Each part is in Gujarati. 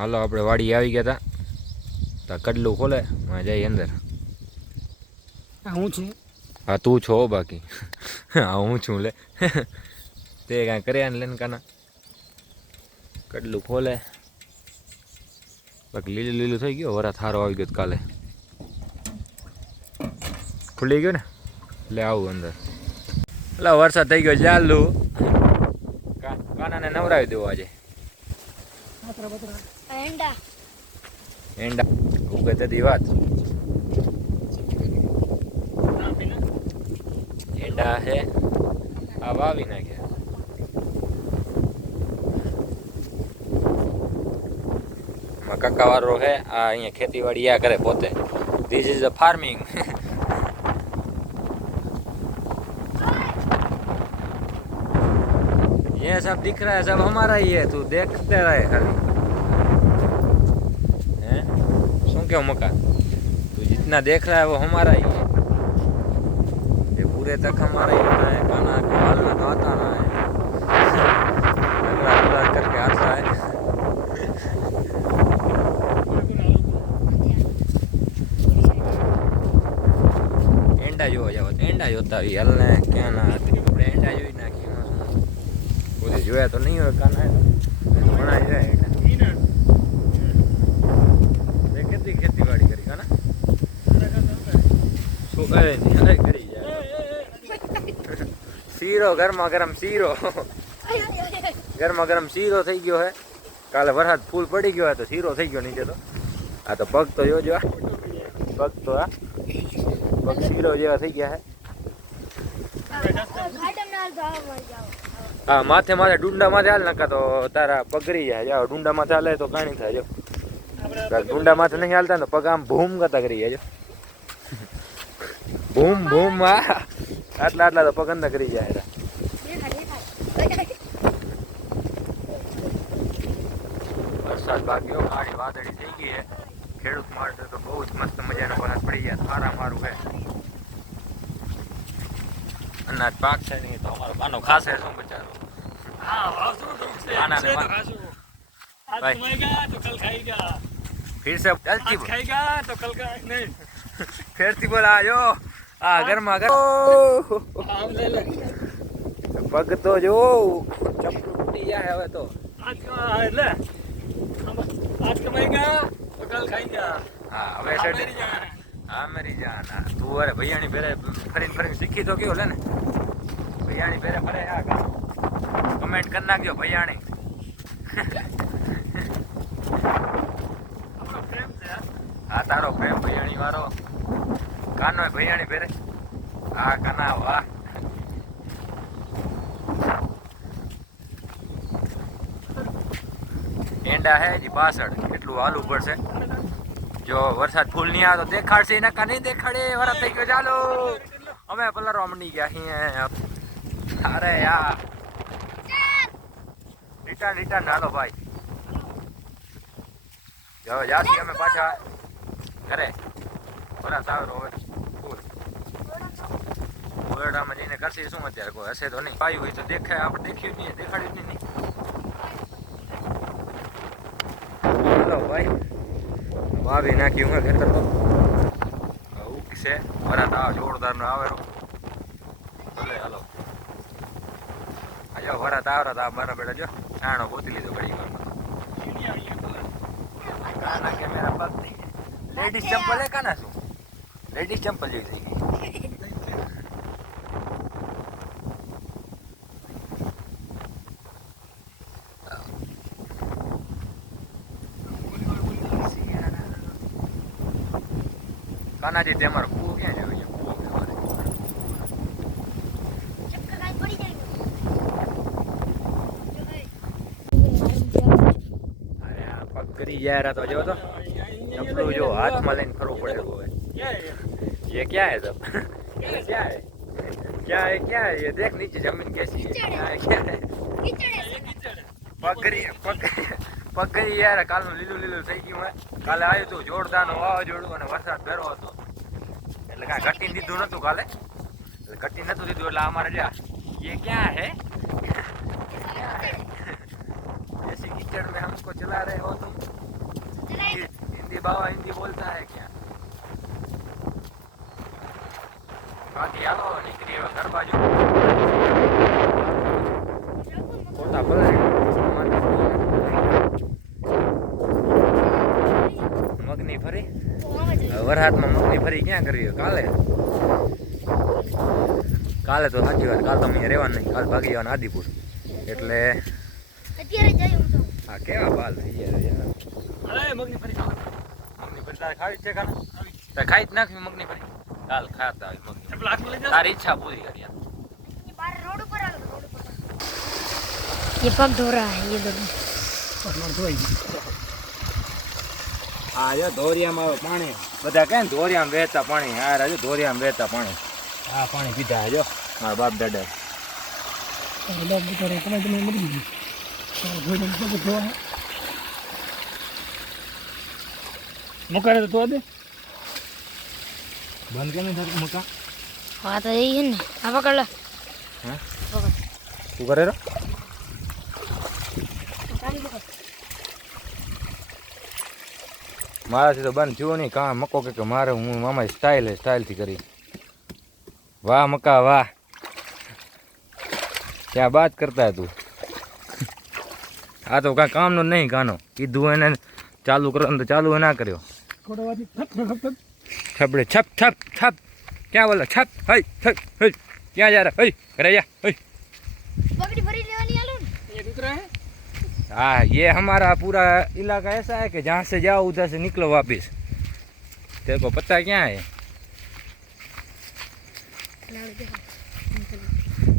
હાલો આપણે વાડી આવી ગયા હતા તો કડલું ખોલે જઈ અંદર. હું છું. હા તું છો બાકી હા હું છું લે તે કાંઈ કર્યા ને લેન કાના કડલું ખોલે બાકી લીલું લીલું થઈ ગયો વરા થારો આવી ગયો કાલે ખુલી ગયો ને એટલે આવું અંદર એટલે વરસાદ થઈ ગયો ચાલુ કાનાને નવરાવી દેવો આજે એંડા ઉગે તેથી વાત એંડા હે આ વાવી નાખ્યા કાકા વાળો હે આ અહીંયા ખેતીવાડી આ કરે પોતે ધીસ ઇઝ અ ફાર્મિંગ ये सब दिख रहा है सब हमारा ही है तू देखते रहे खाली हैं શું क्यों मका तू जितना देख रहा है वो हमारा ही है ये पूरे तक हमारा ही होना है खाना खाना खाता ना है अगला करके आता है एंडा जो हो जाओ एंडा जोता भी हल ने क्या ना આપણે એંડા જોઈ નાખી બોલે જોયા તો નહીં હોય કાના ઘણા જાય મેં કેટલી ખેતીવાડી કરી કાના શું કરે કરી જાય શીરો ગરમા ગરમ શીરો ગરમા ગરમ શીરો થઈ ગયો હે કાલે વરસાદ ફૂલ પડી ગયો હે તો શીરો થઈ ગયો નીચે તો આ તો પગ તો જોજો પગ તો આ પગ શીરો જેવા થઈ ગયા હે હા માથે માથે ડુંડા માથે હાલ નકા તો તારા પગરી જાય જાઓ ડુંડા માથે હાલે તો કાણી થાય જો ડુંડા માથે નહીં હાલતા ને પગ આમ ભૂમ કરતા કરી જાય ભૂમ ભૂમ આટલા આટલા તો પગ અંદર કરી જાય વરસાદ ભાગ્યો કાળી વાદળી થઈ ગઈ હે ખેડૂત માટે તો બહુ જ મસ્ત મજાનો વરસાદ પડી જાય સારા મારું હે અનાજ પાક છે નહીં તો અમારો કાનો ખાશે શું બચારો फिर से जल्दी खाएगा तो कल का नहीं फिर से बोला आयो आ गरमा गरम पग तो जो चप्पल टूटी जाए હવે તો आज कमाएगा तो कल खाएगा हां હવે સેટ હા મેરી જાન તું અરે ભૈયાની ભેરે ફરીને શીખી તો ગયો લે ને ભૈયાની ભેરે ફરે આ કમેન્ટ કરી નાખજો ભૈયાણી હા તારો પ્રેમ ભૈયાણી વાળો કાનો ભૈયાણી ભેરે હા કાના વાહ એંડા હે જી પાછળ એટલું હાલવું પડશે જો વરસાદ ફૂલ નહીં આવે તો દેખાડશે નકા નહીં દેખાડે વરસાદ થઈ ગયો ચાલો અમે પલરવા મંડી ગયા અહીંયા અરે યાર રિટર્ન હાલો ભાઈ જો જાતી અમે પાછા ઘરે વરસાદ આવ્યો હવે ફૂલ ઓરડામાં જઈને કરશે શું અત્યારે કોઈ હશે તો નહીં પાયું હોય તો દેખાય આપણે દેખ્યું નહીં દેખાડ્યું નહીં હાલો ભાઈ વાવી નાખ્યું હે ખેતર તો ઉગશે વરાત આવે જોરદાર નો આવેલો ભલે હાલો આજો વરાત આવરા તો આ બરાબર જો છાણો ગોતી લીધો ઘડી કાના કે મેરા પગ લેડીઝ ચંપલ હે કાના શું લેડીઝ ચંપલ જેવી થઈ ગઈ કાનાજી તે અમારો કૂવો ક્યાં જોયો પગ કરી જાય તો જો તો ચપલું જો હાથમાં લઈને ફરવું પડે ये क्या है सब क्या है क्या है क्या है ये देख नीचे जमीन कैसी है क्या है પગરી યાર કાલનું લીલું લીલું થઈ ગયું હે કાલે આવ્યું હતું જોરદારનું વાવાઝોડું અને વરસાદ ભેરો હતો એટલે કાંઈ ઘટી દીધું નતું કાલે એટલે ઘટી નતું દીધું એટલે અમારે જા ये क्या है ऐसी कीचड़ में हमको चला रहे हो तुम दिलीप बाबा हिंदी बोलता है क्या? बाकी आओ निकली घर बाजू फोटा पड़े मगनी फरी वरहातમાં મગની ફરી ક્યાં કરવી કાલે કાલે તો સાચી વાત કાલ તમે રહેવાનું નહીં કાલ ભાગી જવાનું આદિપુર એટલે અત્યારે જાય હું તો હા કેવા બાલ થઈ ગયા યાર અરે મગની ફરી મગની ફરી તારે ખાવી છે કાલ તારે ખાઈ જ નાખવી મગની ફરી કાલ ખાતા આવી મગની ચપલા હાથમાં લઈ જા તારી ઈચ્છા પૂરી કરી યાર ये बाहर रोड ऊपर आ रोड ऊपर ये पग धो रहा है ये दोनों પગમાં ધોઈ ગયું હા જો ધોરિયામાં આવે પાણી બધા કહે ને ધોરિયામાં વહેતા પાણી હા રાજુ ધોરિયામાં વહેતા પાણી હા પાણી પીધા જો મારા બાપ દાદા તારે બાપ બિચારો તમે મરી ગયું તારે ભોજન પગ ધોવા મુકાને તો ધોવા દે બંધ કેમ થતું મૂકા हाँ तो यही है ना आप पकड़ लो हाँ पकड़ તું કરે રો गाड़ी पकड़ મારાથી તો બંધ થયું નહીં કાં મકો કે મારે હું મામા સ્ટાઇલથી કરી વાહ મકા વાહ ક્યાં બાત કરતા હે તું આ તો કાંઈ કામનો નહીં ગાનો કીધું એને ચાલુ કરો તો ચાલુ ના કર્યો કોડવાથી થપ છપડે છપ છપ છપ ક્યાં બોલો છપ હઈ છપ હઈ ક્યાં જા રહા હઈ ઘરે જા હઈ पगड़ी भरी लेवानी आलो ना ये दूसरा है हाँ ये हमारा पूरा इलाका ऐसा है कि जहाँ से जाओ उधर से निकलो वापिस तेरे को पता क्या है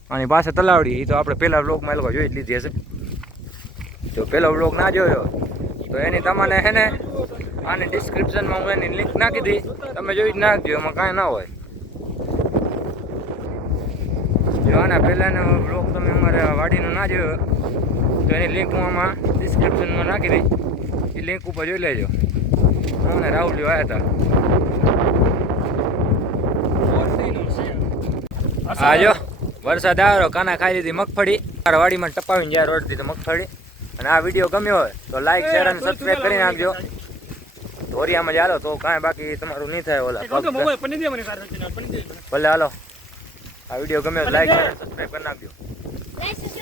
આની પાસે તલાવડી એ તો આપણે પહેલા વ્લોગમાં એ લોકો જોઈ જ લીધી હશે જો પહેલો વ્લોગ ના જોયો તો એની તમને હે ને આની ડિસ્ક્રિપ્શનમાં હું એની લિંક નાખી દી તમે જોઈ જ નાખજો એમાં કાંઈ ના હોય જો આના પહેલાંનો વ્લોગ તમે અમારે વાડીનો ના જોયો તો એની લિંક હું આમાં ડિસ્ક્રિપ્શનમાં નાખી દઈ એ લિંક ઉપર જોઈ લેજો અમને રાહુલ આવ્યા હતા હા જો વરસાદ આવ્યો કાના ખાઈ લીધી મગફળી મારા વાડીમાં ટપાવીને જાય રોડ દીધી મગફળી અને આ વિડીયો ગમ્યો હોય તો લાઈક શેર અને સબસ્ક્રાઈબ કરી નાખજો ધોરિયામાં જ હાલો તો કાંઈ બાકી તમારું નહીં થાય ઓલા ભલે હાલો આ વિડીયો ગમ્યો લાઈક શેર અને સબસ્ક્રાઈબ કરી નાખજો लाइक